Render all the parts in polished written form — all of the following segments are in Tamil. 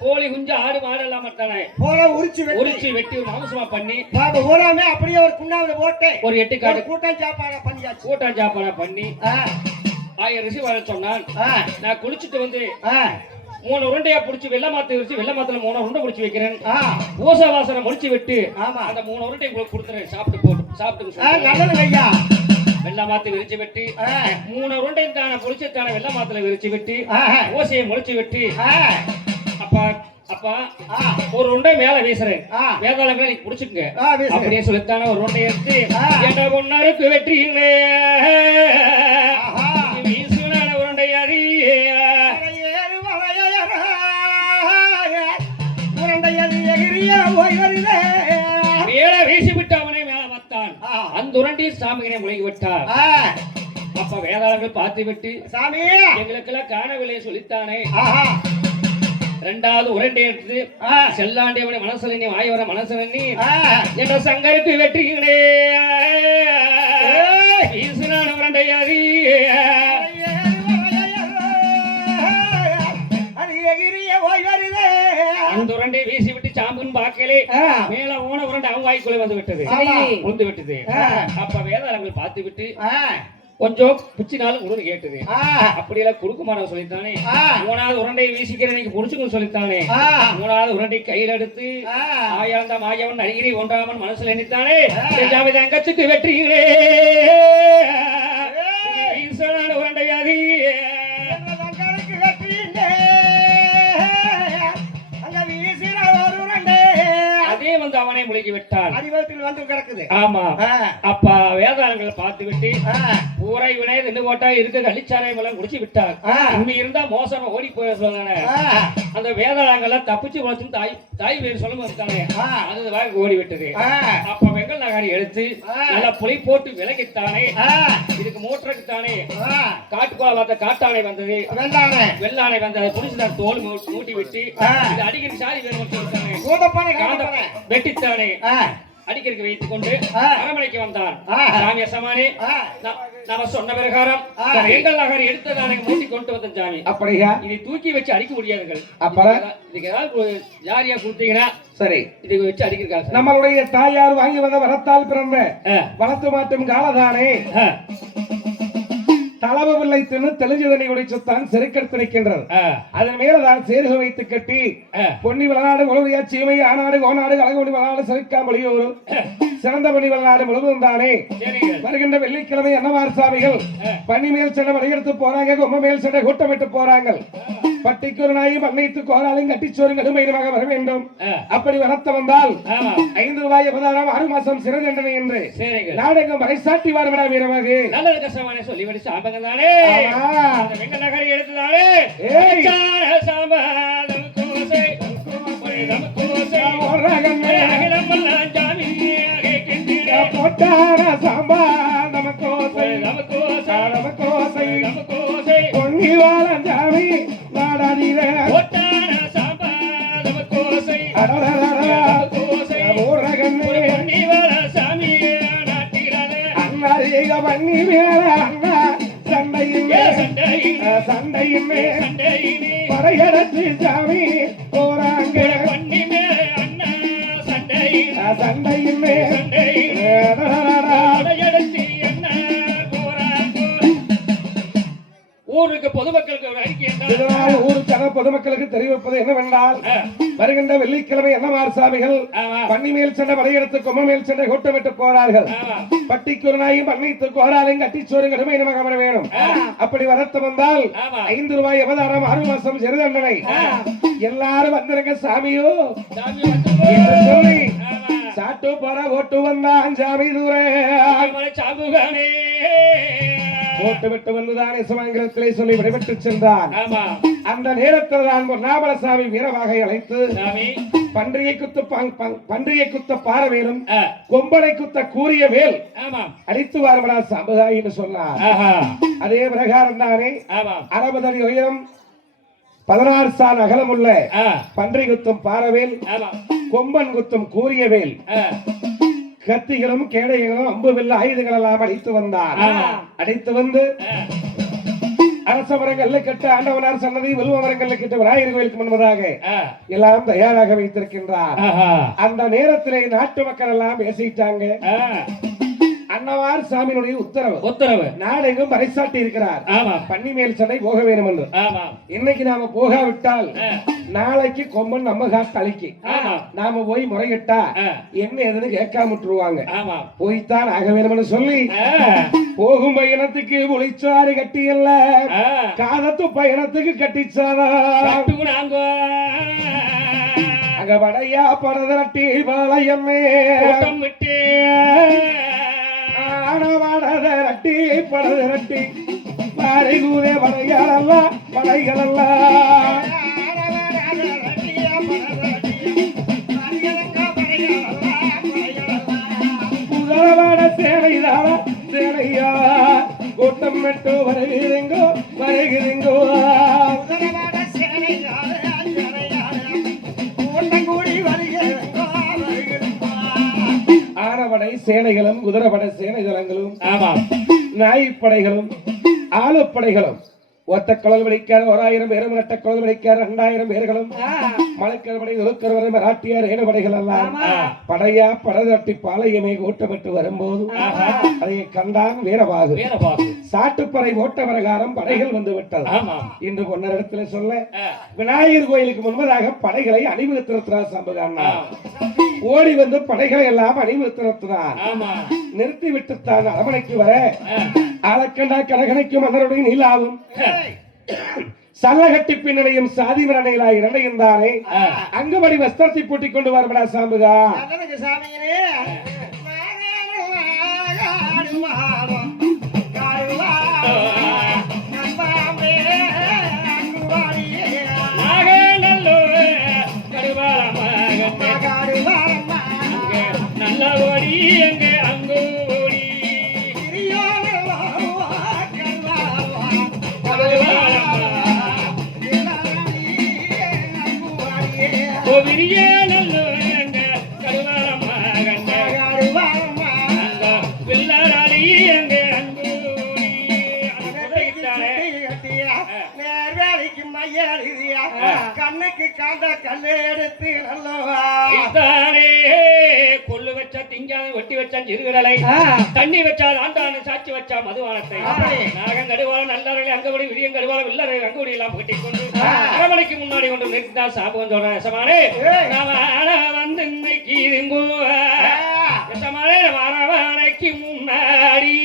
கோழி குஞ்சு ஆடு மாடு எல்லாம் மட்டானே உரிச்சு வெட்டி ஒரு மாம்சமா பண்ணி ஊராமே அப்படியே ஒரு குண்டாவில போட்டு ஒரு எட்டு காடு கூட்டம் சாப்பாடா பண்ணி 1000 ரிசி வர சொன்னான். நான் குளிச்சுட்டு வந்து 3 உருண்டையா புடிச்சு வெள்ள மாத்து வச்சு வெள்ள மாத்துல 3 உருண்டை புடிச்சு வைக்கிறேன். பூச வாசனை முடிச்சு விட்டு அந்த 3 உருண்டை உங்களுக்கு கொடுத்துறேன். சாப்பிட்டு வெள்ள மாத்து விரிச்சு வெட்டி 3 உருண்டை தானே புடிச்சு தானே வெள்ள மாத்துல விரிச்சு வெட்டி ஓசையை முடிச்சு வெட்டி அப்பா ஒரு உருண்டை மேல வீசுறேன். வேதாளங்களை நீங்க புடிச்சுக்குங்க அப்படியே சொல்லித்தானே ஒரு உருண்டை எடுத்து என்ற பொண்ணாருக்கு வெற்றிங்களே வீசுனான உருண்டை அறிய மேல வீசி விட்டு அவனை மேல வந்தான். அந்த உரண்டியில் சாமியினை முழுகி விட்டார். அப்ப வேதாளங்கள் பார்த்து விட்டு சாமி எங்களுக்கெல்லாம் காணவில்லை சொல்லித்தானே. 2வது உரண்டை எடுத்து செல்லாண்டியவனை மனசுல நீ வாய் வர மனசுல நீ என்ற சங்கருக்கு வெற்றிகளே வீசுனான உரண்டை அந்த உரண்டை வீசி விட்டு சாம்புன்னு பார்க்கலே மேல ஓன உரண்டை அவங்க வாய்க்குள்ளே வந்து விட்டது உந்து விட்டது. அப்ப வேதாளங்கள் பார்த்து விட்டு கொஞ்சம் பிச்சினாலும் உடனே கேட்டது. அப்படியெல்லாம் குறுக்குமானவன் சொல்லித்தானே. 3வது உருண்டையை வீசிக்கிறேன் புடிச்சுக்கணும் சொல்லித்தானே. 3வது உருண்டை கையில் எடுத்து ஆயாந்த மாயவன் அருகிரி ஒன்றாமன் மனசுல எண்ணித்தானே. 2வது அங்கச்சுக்கு வெற்றிகளே உருண்டையாதி அதே வந்து அவனை முழுகி விட்டான். வந்து கிடக்குது. ஆமா. அப்ப வேதாளங்களை பார்த்து விட்டு ஊரை வினை ரெண்டு கோட்டா இருக்க கள்ளிச்சாராயம் எல்லாம் குடிச்சு விட்டார். உண்மை இருந்தா மோசமா ஓடி போய் சொன்னானே. அந்த வேதாளங்களை தப்பிச்சு வளர்த்து தாய் பேர் சொல்ல மாட்டானே. அது வாங்கி ஓடி விட்டது. அப்ப வெங்கல் நகாரி எடுத்து நல்லா புளி போட்டு விலகித்தானே. இதுக்கு மூட்டருக்கு தானே காட்டுக்கோள் பார்த்த காட்டானை வந்தது. வெள்ளானை வந்து அதை புடிச்சுதான் தோல் மூட்டி விட்டு இது அடிக்கிற சாதி வேறு வெட்டித்தானே அடிக்கிறதுக்கு வைத்துக் கொண்டு அரமனைக்கு வந்தான். சாமி அசமானே நாம சொன்ன பிரகாரம் எங்கள் நகர் எடுத்ததான மூட்டி கொண்டு வந்த சாமி. அப்படியா இதை தூக்கி வச்சு அடிக்க முடியாதுங்கள். அப்புறம் இதுக்கு ஏதாவது யாரியா கொடுத்தீங்கன்னா சரி இதுக்கு வச்சு அடிக்கிறதுக்காக நம்மளுடைய தாயார் வாங்கி வந்த வரத்தால் பிறந்த வளர்த்து மாற்றும் காலதானே தளவவில்லை தின்னு தெளிஞ்சு தண்ணி குடிச்சுத்தான் செருக்கெடுத்து நிற்கின்றது. அதன் மேலதான் சேர்க வைத்து கட்டி பொன்னி வளநாடு உலகையா சீமை ஆனாடு கோநாடு அழகுமணி வளநாடு செருக்காமலியோரு சிறந்த பண்ணி வளநாடு முழுவதும் தானே. வருகின்ற வெள்ளிக்கிழமை அன்னமார் சாமிகள் பன்னி மேல் சென்னை வழியெடுத்து போறாங்க. கொம்ப மேல் சென்னை கூட்டமிட்டு போறாங்க. பட்டிக்கு ஒரு நாயும் அன்னைத்து கோராலையும் கட்டிச்சோரும் கடுமையாக வர வேண்டும். அப்படி வளர்த்த வந்தால் 5 ரூபாய் 6 மாசம் சிறை தண்டனை என்று நாடகம் வரைசாட்டி வாரவிடா வீரமாக நல்லது கஷ்டமான சொல்லிவிடு சாம்பங்கதானே. வெங்க நகரை எடுத்ததானே சாம்பம் கோசை போட்டான சாம்பாதம கோசை கோசை பொன்னி வாழம் ஜாமி நாடாதீரே போட்டான சாம்பாதம கோசை பொன்னி வாழ சாமி நாட்டிரே அண்ணாரிக பண்ணி மேல அண்ணா சண்டையின் படையெடுத்து சாமி போறாங்க. பண்ணி மேல அண்ணா சண்டையின் ஊருக்கு பொதுமக்களுக்கு ஒரு அறிக்கை ஊருக்கு பொதுமக்களுக்கு தெரிவிப்பது என்னவென்றால் வருகின்ற வெள்ளிக்கிழமை அன்னமார் சாமிகள் பன்னி மேல் சென்ற வரையெடுத்து கொம்ம மேல் சென்ற கூட்டமிட்டு போறார்கள். பட்டிக்கு நாயும் அன்னைத்து கோராலையும் கட்டிச்சோறு கடுமை நமக்கு அமர வேணும். அப்படி வரத்து வந்தால் 5 ரூபாய் 6 மாசம் சிறை தண்டனை. எல்லாரும் வந்துருங்க சாமியோ சொல்லி சாட்டு போற ஓட்டு வந்தான் சாமி தூரே சாமுகானே போட்டு விட்டு வந்துதானே சுமங்கலத்திலே சொல்லி விடைபெற்று சென்றான். அந்த நேரத்தில் தான் பொன்னாமலசாமி வீரவாகை அழைத்து பன்றியை குத்த பாரவேலும் கொம்பனை குத்த கூறிய வேல் அடித்து வாரமடா சம்பதாய் என்று சொன்னார். அதே பிரகாரம் தானே 60 அடி உயரம் 16 சான் அகலம் உள்ள பன்றி குத்தும் பாரவேல் கொம்பன் குத்தும் கூறிய வேல் கத்திகளும் கேடைகளும் அம்பு வெல்ல ஆயுதங்கள் எல்லாம் அடித்து வந்தார். அடித்து வந்து அரச மரங்கள்ல கட்ட ஆண்டவனார் சன்னதி வில்வ மரங்கள்ல கட்ட விநாயகர் கோயிலுக்கு முன்பதாக எல்லாம் தயாராக வைத்திருக்கின்றார். அந்த நேரத்திலே நாட்டு மக்கள் எல்லாம் பேசிட்டாங்க. அன்னவார் சாமியினுடைய உத்தரவு நாடெங்கும் பறைசாட்டி இருக்கிறார். பன்னி மேல் சண்டை போக வேண்டும் என்று. இன்னைக்கு நாம போகாவிட்டால் நாளைக்கு கொம்பன் நம்ம காட்டு அழிக்கு நாம போய் முறையிட்டா என்ன எதுன்னு கேட்காம விட்டுருவாங்க. போய்த்தான் ஆக வேணும்னு சொல்லி போகும் பயணத்துக்கு ஒளிச்சாறு கட்டி அல்ல காதத்து பயணத்துக்கு கட்டிச்சாதா அங்க படையா படதரட்டி பாளையம்மே விட்டு ரட்டி படரட்டி பாறை கூதே படைகளல்ல படைகளல்ல புதரவாட சேனைதான சேனையா கூட்டம் விட்டு வருகிறீங்கோ வருகிறீங்கோ ஆனபடை சேனைகளும் குதிரைப்படை சேனைகளும் நாய்ப்படைகளும் ஆளுப்படைகளும் ஒத்த குழல் வடிக்கார் 1000 பேரும் இரட்ட குழல் வடிக்கார் 2000 பேர்களும் மலைக்கல்படை ஒழுக்கர் மராட்டியார் ஏழுபடைகள் எல்லாம் படையா படதட்டி பாளையமே கூட்டமிட்டு வரும்போது அதை கண்டான் வீரபாகு சாட்டுப்படை ஓட்ட பிரகாரம் படைகள் வந்து விட்டது. இன்று பொன்னரிடத்துல சொல்ல விநாயகர் கோயிலுக்கு முன்பதாக படைகளை அணிவகுத்திருக்கிறார் சம்புகான். ஓடி வந்து படைகளை எல்லாம் அணிவகுத்திருக்கிறார். நிறுத்தி விட்டு தான் அரமனைக்கு வர ஆலக்கண்டா கடகணைக்கும் மன்னருடைய நீலாவும் சல்லகட்டி பின்னடையும் சாதி மரணையிலாய் இரண்டையும் தானே அங்குபடி வஸ்திரத்தை பூட்டிக் கொண்டு வரப்படா சாம்புகா நல்ல ஓடி எங்க அங்கு ஓடி விரிய நல்ல எங்க கருவாரம்மா கண்ட பிள்ளராடி எங்க அங்கு நேர்வேலைக்கு மையா கண்ணுக்கு காண்ட கல்லு எடுத்து நல்லவா கொள்ளு வச்சா திங்காத வெட்டி வச்சா சிறுவிரலை தண்ணி வச்சால் ஆண்டான சாட்சி வச்சா மதுவானத்தை நாகம் கடுவாளம் நல்லவர்களை அங்கபடி விரியம் கடுவாளம் இல்லறை அங்குபடி எல்லாம் கட்டிக் கொண்டு அரமனைக்கு முன்னாடி கொண்டு நிறுத்தா சாபம் சொல்றேன் எசமானே வந்து இன்னைக்கு எசமானே அரமனைக்கு முன்னாடி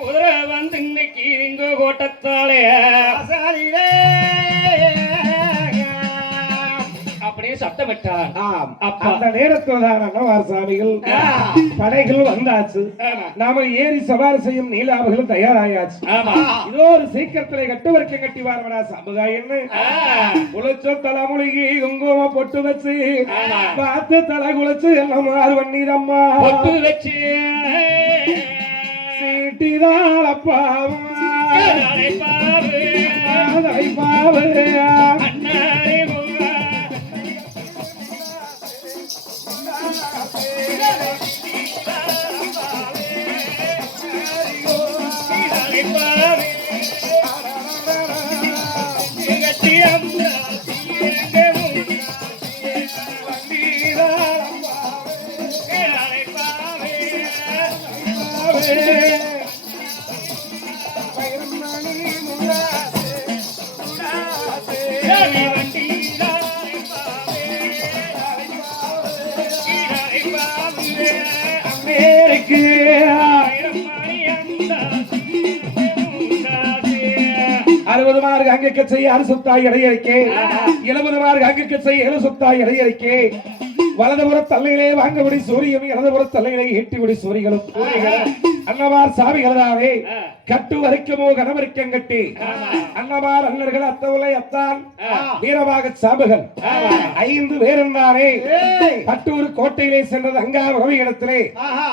குதிரை வந்து இன்னைக்கு இங்கோ கோட்டத்தாலே அப்படியே சத்தமிட்டார். அந்த நேரத்தில் அன்னவார் சாமிகள் படைகள் வந்தாச்சு. நாம ஏறி சவாரி செய்யும் நீலாவுகளும் தயாராயாச்சு. இதோ ஒரு சீக்கிரத்திலே கட்டுவர்க்க கட்டி வாரவடா சம்புகா என்ன குளிச்ச தலைமுழுகி குங்கும பொட்டு வச்சு பார்த்து தலை குளிச்சு எல்லாம் மாறு வண்ணீரம்மா பொட்டு வச்சு சீட்டிதான் அப்பாவும் பாவு அண்ணாரே மார்க் அங்குக்கு செய்ய அனுசுத்தாய் இடையறிக்கை 70 மார்க் அங்குக்கு செய்ய எழுசுத்தாய் இடையறிக்கை வலதுபுற தல்லையிலே வாங்கபடி சூரியம் இடதுபுற தல்லையிலே ஈட்டிபடி சூரிகளும் அன்னவார் சாமிகளாவே கட்டு வரைக்குமோ கனவரிக்கம் கட்டி அன்னவார் அண்ணர்கள் அத்தவுலை அத்தான் வீரபாக சாம்புகள் 5 பேர் இருந்தாரே பட்டூர் கோட்டையிலே சென்றது அங்கா உறவு இடத்திலே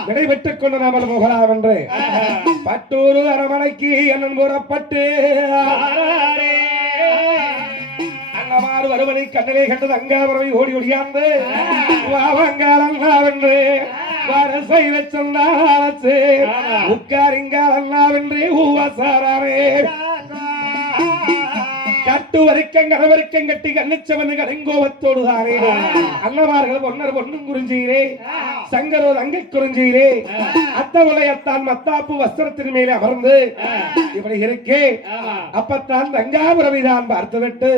விடைபெற்றுக் கொண்டு நாமல் போகலாம் என்று பட்டூர் அரமனைக்கு என்னும் புறப்பட்டு அன்னவாறு வருவதை கண்ணலே கண்டது அங்காவரவை ஓடி ஒடியாந்து வாவங்காலன்னாவென்று வரசை வச்சந்தாச்சு உட்காரிங்காலன்னாவென்று ஊவசாரே கட்டு வரைக்கும் கணவருக்கம் கட்டி கண்ணிச்சவன் கடுங்கோவத்தோடு தானே அன்னமார்கள் பொன்னர் பொண்ணும் குறிஞ்சீரே சங்கரோ தங்கை குறிஞ்சீரே அத்தமுலையத்தான் மத்தாப்பு வஸ்திரத்தின் மேலே அமர்ந்து இப்படி இருக்கே அப்பத்தான் தங்காபுரவிதான் பார்த்துவிட்டு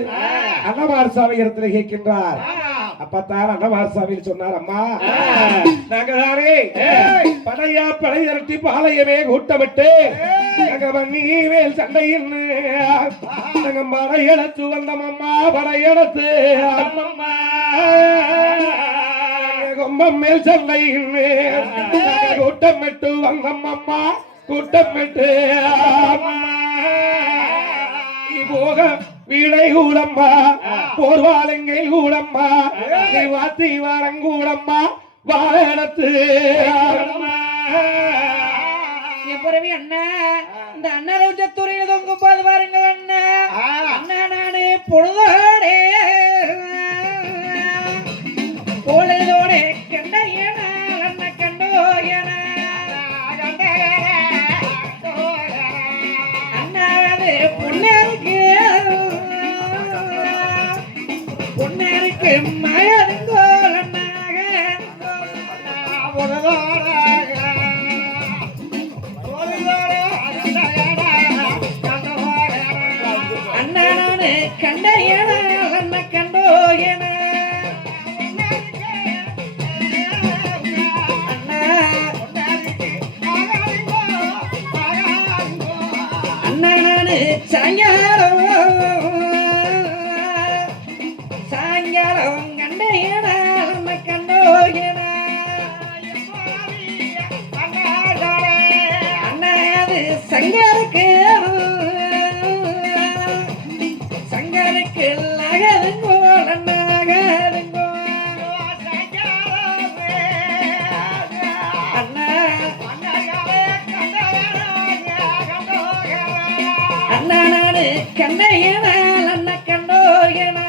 அன்னமார் சாமி இடத்துல கேட்கின்றார். அப்பத்தான் அன்னமார் சாமி சொன்னார், அம்மா நாங்க தானே படையா படை திரட்டி பாளையமே கூட்டமிட்டு மேல் சண்டையில் நாங்க படையெடுத்து வந்தோம் அம்மா. படையெடுத்து கொம்பம் மேல் சண்டையில் கூட்டமிட்டு வந்தோம் அம்மா. கூட்டமிட்டு போக வீடை கூடம்மா போர்வாலங்கை கூடம்மா வாத்தி வாரங்கூடம்மா வாழத்து பிறவி அண்ணா இந்த அண்ணாரத்துறையில தொங்கும் போது பாருங்க அண்ணா அண்ணா நானே பொழுதோடே பொழுதோடே கண்ட ஏனா அண்ணா கண்டோ ஏனா அண்ணா அது பொண்ணருக்கு பொண்ணருக்கு மயருங்கோ அண்ணாக அண்ணா நானு கண்ட ஏனா அண்ணா கண்டோ ஏனா அண்ணா நானு சாயங்காலம் சாயங்காலம் கண்ட ஏனா அண்ணா கண்டோ ஏனா அண்ணா அது சங்கருக்கு சங்கருக்கு லகதுங்கோ அண்ணாகதுங்கோ அண்ணா அண்ணா நானு கண்ட ஏனா அண்ணா கண்டோ ஏனா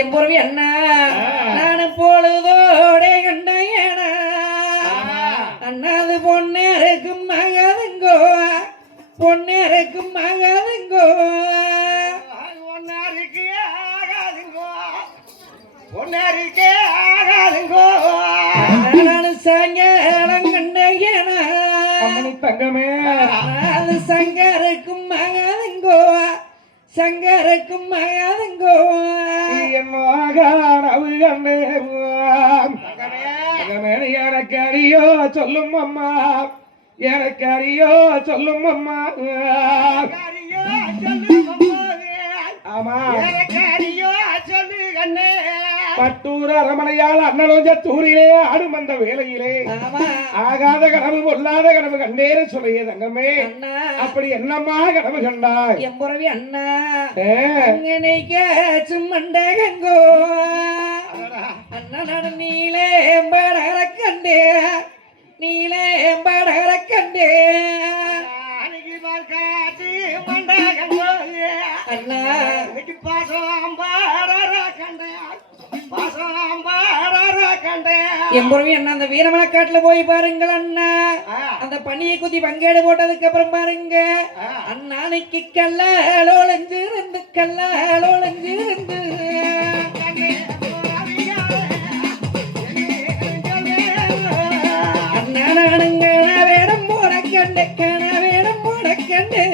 என் பொறுவி அண்ணா நானு பொழுதோடே கண்ட ஏனா அண்ணாது பொன்னேருக்கும் மகதுங்கோ பொன்னேருக்கும் மகதுங்கோ நானு சாயங்காலம் கண்ட ஏனா தங்கமே அது சங்கருக்கும் மகதுங்கோ சங்கருக்கும் மகதுங்கோ எனக்கு அறியோ சொல்லும் அம்மா. எனக்கு அறியோ சொல்லும் அம்மா. ஆமா பட்டூர் அரமனையால் அண்ணலோஞ்சத்தூரிலே ஆடும் அந்த வேலையிலே ஆகாத கனவு பொல்லாத கனவு கண்டேன்னு சொல்லிய தங்கமே. அப்படி என்னம்மா கனவு கண்டாய்? என் புறவி அண்ணா சும்மண்டகங்கோ அண்ணனோட நீலே படகர கண்டே நீலே படகர கண்டே அண்ணா எம்பொருவி அண்ணா அந்த வீரமலைக்காட்டுல போய் பாருங்கள் அண்ணா. அந்த பனியை குத்தி பங்கேடு போட்டதுக்கு அப்புறம் பாருங்க அண்ணானைக்கு கல்லாலோளஞ்சு இருந்து கல்லாலோளஞ்சு இருந்து அண்ணா நானுங்க வேடம் போட கண்டு கன வேடம் போட கண்டு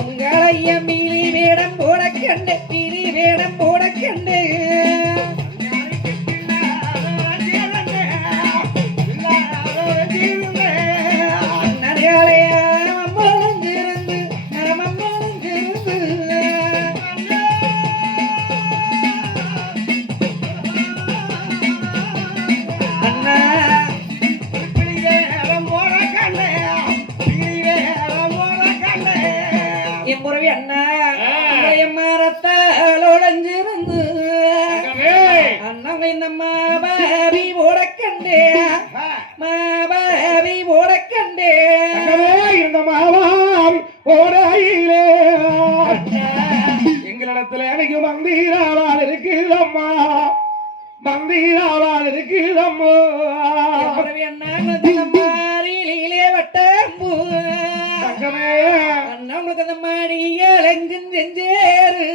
உங்க செஞ்சேரு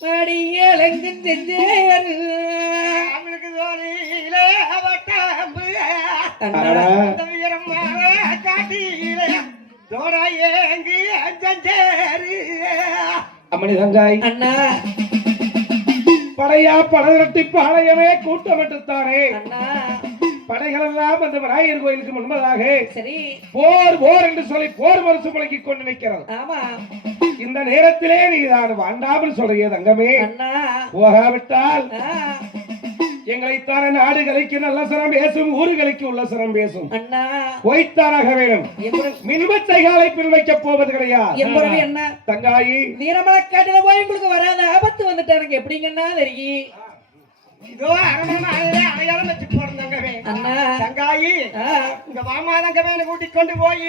மடியலங்கும் செஞ்சேரு அவனுக்கு தோணியிலே வட்டம்பு அண்ணா அந்த வீரமான காட்டியிலே தோடா ஏங்கி அஞ்சேரு அம்மணி தங்காய் அண்ணா படையா படரட்டி பாளையமே கூட்டமிட்டுத்தானே அண்ணா படைகள் எல்லாம் அந்த விநாயகர் கோயிலுக்கு முன்பதாக சரி போர் போர் என்று சொல்லி போர் மனசு முழங்கிக் கொண்டு நிற்கிறது. ஆமா இந்த நேரத்திலே நீதான் வேண்டாமல் சொல்றிய தங்கமே, அண்ணா போகாவிட்டால் ஆ, எங்களைத்தான நாடுகளுக்கு நல்ல சரம் பேசும், ஊர்களுக்கு உள்ள சரம் பேசும். அண்ணா போய்த்தானாக வேணும். மின்வச்சைகளை பின் வைக்கப் போவது கிடையாது. எம்புறவி என்ன தங்காயி வீரமலக்காட்டுல போய் உங்களுக்கு வராத ஆபத்து வந்துட்டு எனக்கு எப்படிங்கன்னா தெரியும் இதோ அரண்மனையிலே அடையாளம் வச்சு போறேன் தங்கமே. அண்ணா தங்காயி ஆ, இங்க வாமா தங்கமே கூட்டிக் கொண்டு போய்